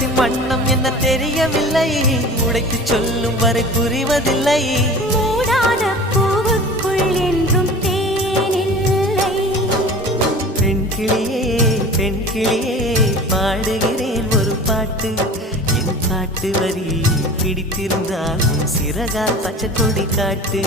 உள்ளத்தின் வண்ணம் என்ன தெரியவில்லை, உடைத்து சொல்லும் வரை புரிவதில்லை. மூடாத பூவுக்குள் என்றும் தேனில்லை. பெண் கிளியே பெண் கிளியே பாடுகிறேன் ஒரு பாட்டு. என் பாட்டு வரி பிடித்திருந்தால் சிறகால் பச்சை கொடி காட்டு.